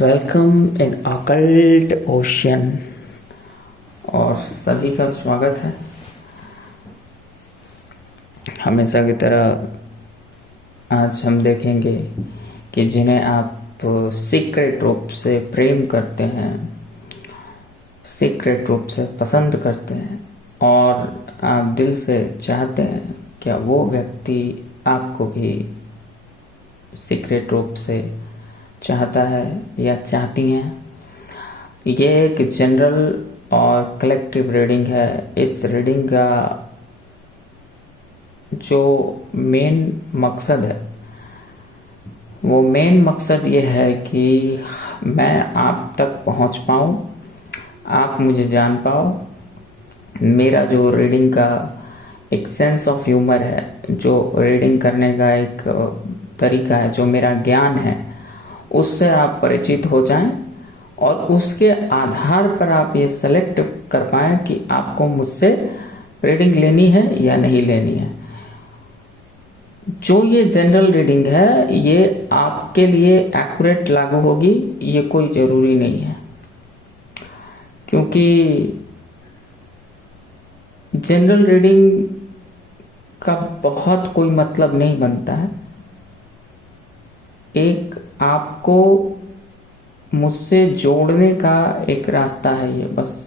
Welcome in occult ocean और सभी का स्वागत है। हमेशा की तरह आज हम देखेंगे कि जिन्हें आप सीक्रेट रूप से प्रेम करते हैं, सीक्रेट रूप से पसंद करते हैं और आप दिल से चाहते हैं, क्या वो व्यक्ति आपको भी सीक्रेट रूप से चाहता है या चाहती हैं। ये एक जनरल और कलेक्टिव रीडिंग है। इस रीडिंग का जो मेन मकसद है, वो मेन मकसद ये है कि मैं आप तक पहुंच पाऊं, आप मुझे जान पाओ। मेरा जो रीडिंग का एक सेंस ऑफ ह्यूमर है, जो रीडिंग करने का एक तरीका है, जो मेरा ज्ञान है, उससे आप परिचित हो जाएं और उसके आधार पर आप ये सेलेक्ट कर पाएं कि आपको मुझसे रीडिंग लेनी है या नहीं लेनी है। जो ये जनरल रीडिंग है, ये आपके लिए एक्यूरेट लागू होगी, ये कोई जरूरी नहीं है, क्योंकि जनरल रीडिंग का बहुत कोई मतलब नहीं बनता है। एक आपको मुझसे जोड़ने का एक रास्ता है ये, बस।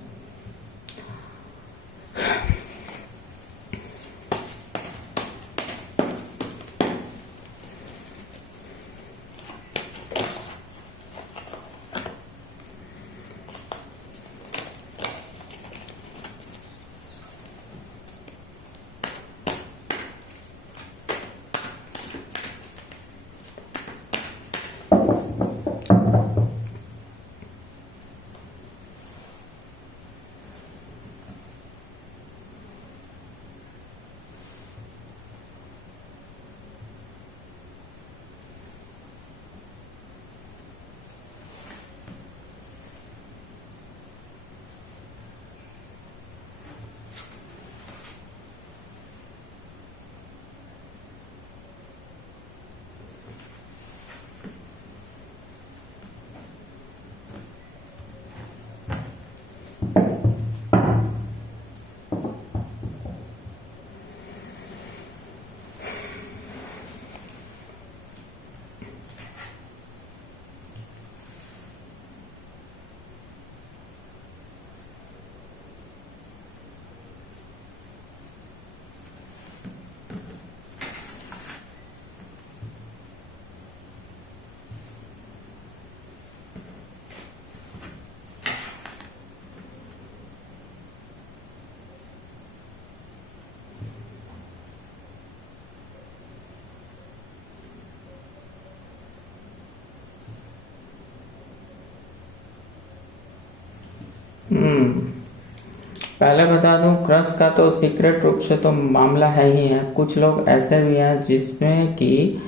पहले बता दूं, क्रश का तो सीक्रेट रूप से तो मामला है ही है। कुछ लोग ऐसे भी हैं जिसमें कि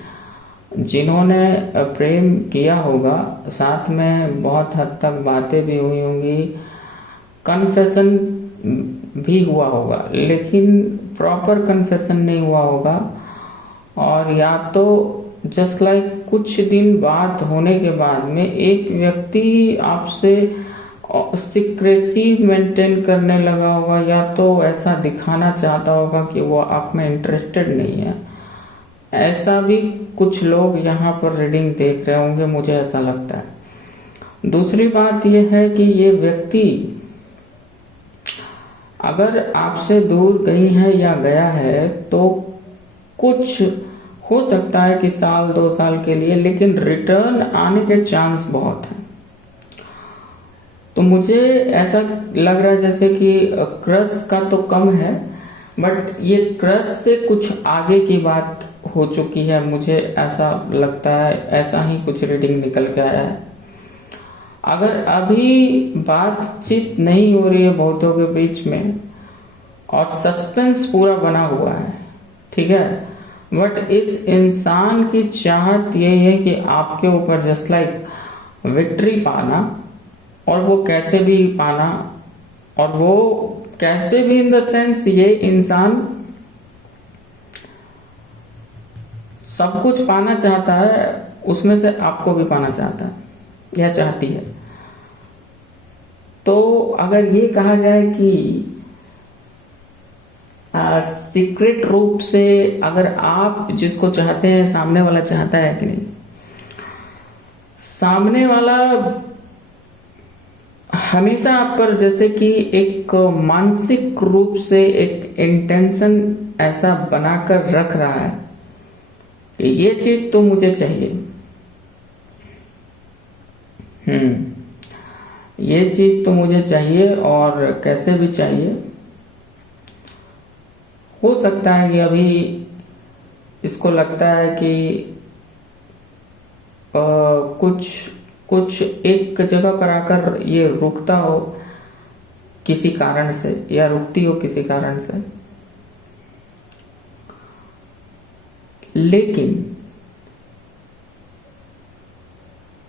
जिन्होंने प्रेम किया होगा, साथ में बहुत हद तक बातें भी हुई होंगी, कन्फेशन भी हुआ होगा, लेकिन प्रॉपर कन्फेशन नहीं हुआ होगा। और या तो जस्ट लाइक कुछ दिन बात होने के बाद में एक व्यक्ति आपसे सीक्रेसी मेंटेन करने लगा होगा, या तो ऐसा दिखाना चाहता होगा कि वो आप में इंटरेस्टेड नहीं है। ऐसा भी कुछ लोग यहाँ पर रीडिंग देख रहे होंगे, मुझे ऐसा लगता है। दूसरी बात यह है कि ये व्यक्ति अगर आपसे दूर गई है या गया है तो कुछ हो सकता है कि साल 2 साल के लिए, लेकिन रिटर्न आने के चांस बहुत हैं। तो मुझे ऐसा लग रहा है जैसे कि क्रश का तो कम है, बट ये क्रश से कुछ आगे की बात हो चुकी है, मुझे ऐसा लगता है। ऐसा ही कुछ रीडिंग निकल के आया है। अगर अभी बातचीत नहीं हो रही है बहुतों के बीच में और सस्पेंस पूरा बना हुआ है, ठीक है, बट इस इंसान की चाहत यही है कि आपके ऊपर जस्ट लाइक विक्ट्री पाना, और वो कैसे भी पाना, और वो कैसे भी इन द सेंस ये इंसान सब कुछ पाना चाहता है, उसमें से आपको भी पाना चाहता है। या चाहती है। तो अगर ये कहा जाए कि सीक्रेट रूप से अगर आप जिसको चाहते हैं सामने वाला चाहता है कि नहीं, सामने वाला हमेशा आप पर जैसे कि एक मानसिक रूप से एक इंटेंशन ऐसा बनाकर रख रहा है कि ये चीज तो मुझे चाहिए, ये चीज तो मुझे चाहिए और कैसे भी चाहिए। हो सकता है कि अभी इसको लगता है कि कुछ एक जगह पर आकर ये रुकता हो किसी कारण से, या रुकती हो किसी कारण से, लेकिन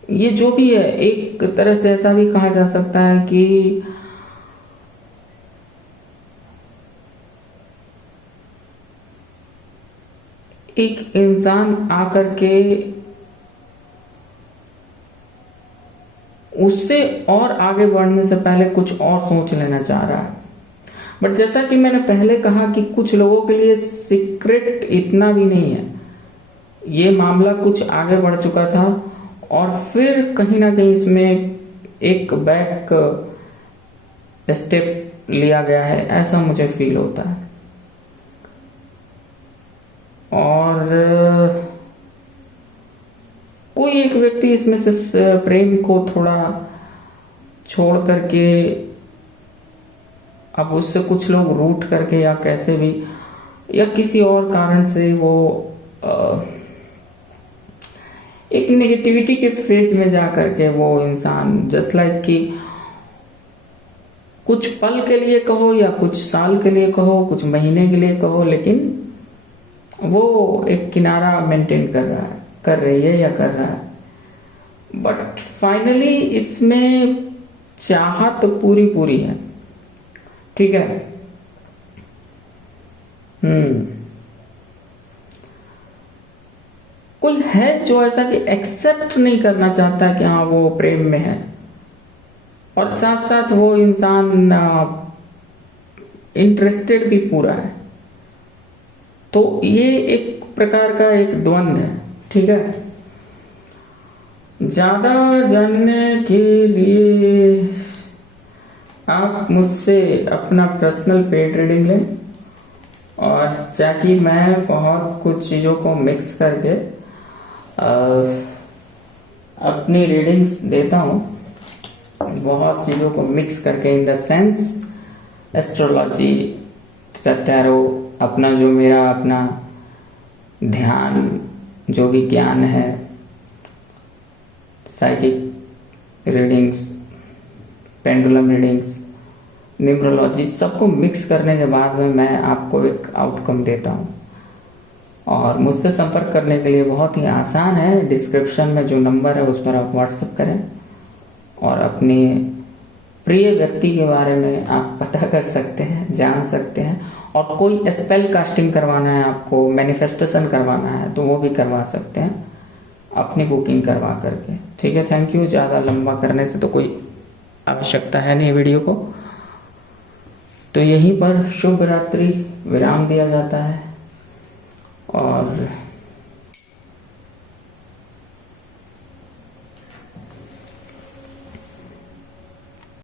ये जो भी है, एक तरह से ऐसा भी कहा जा सकता है कि एक इंसान आकर के उससे और आगे बढ़ने से पहले कुछ और सोच लेना चाह रहा है। बट जैसा कि मैंने पहले कहा कि कुछ लोगों के लिए सीक्रेट इतना भी नहीं है, ये मामला कुछ आगे बढ़ चुका था और फिर कहीं ना कहीं इसमें एक बैक स्टेप लिया गया है, ऐसा मुझे फील होता है। और कोई एक व्यक्ति इसमें से प्रेम को थोड़ा छोड़ करके अब उससे कुछ लोग रूठ करके या कैसे भी या किसी और कारण से वो एक नेगेटिविटी के फेज में जा करके वो इंसान जस्ट लाइक कि कुछ पल के लिए कहो या कुछ साल के लिए कहो, कुछ महीने के लिए कहो, लेकिन वो एक किनारा मेंटेन कर रही है या कर रहा है। बट फाइनली इसमें चाहत तो पूरी है, ठीक है। कोई है जो ऐसा कि एक्सेप्ट नहीं करना चाहता कि हाँ वो प्रेम में है, और साथ साथ वो इंसान इंटरेस्टेड भी पूरा है। तो ये एक प्रकार का एक द्वंद्व है, ठीक है। ज्यादा जानने के लिए आप मुझसे अपना पर्सनल पेड रीडिंग लें, और ताकि मैं बहुत कुछ चीज़ों को मिक्स करके अपनी रीडिंग्स देता हूँ, बहुत चीज़ों को मिक्स करके, in the sense astrology, tarot, अपना जो मेरा अपना ध्यान, जो भी ज्ञान है, psychic readings, pendulum readings, numerology, सबको मिक्स करने के बाद में मैं आपको एक आउटकम देता हूँ। और मुझसे संपर्क करने के लिए बहुत ही आसान है, डिस्क्रिप्शन में जो नंबर है उस पर आप व्हाट्सएप करें और अपने प्रिय व्यक्ति के बारे में आप पता कर सकते हैं, जान सकते हैं। और कोई स्पेल कास्टिंग करवाना है आपको, मैनिफेस्टेशन करवाना है, तो वो भी करवा सकते हैं अपनी बुकिंग करवा करके, ठीक है। Thank you. ज़्यादा लंबा करने से तो कोई आवश्यकता है नहीं वीडियो को, तो यहीं पर शुभ रात्रि विराम दिया जाता है। और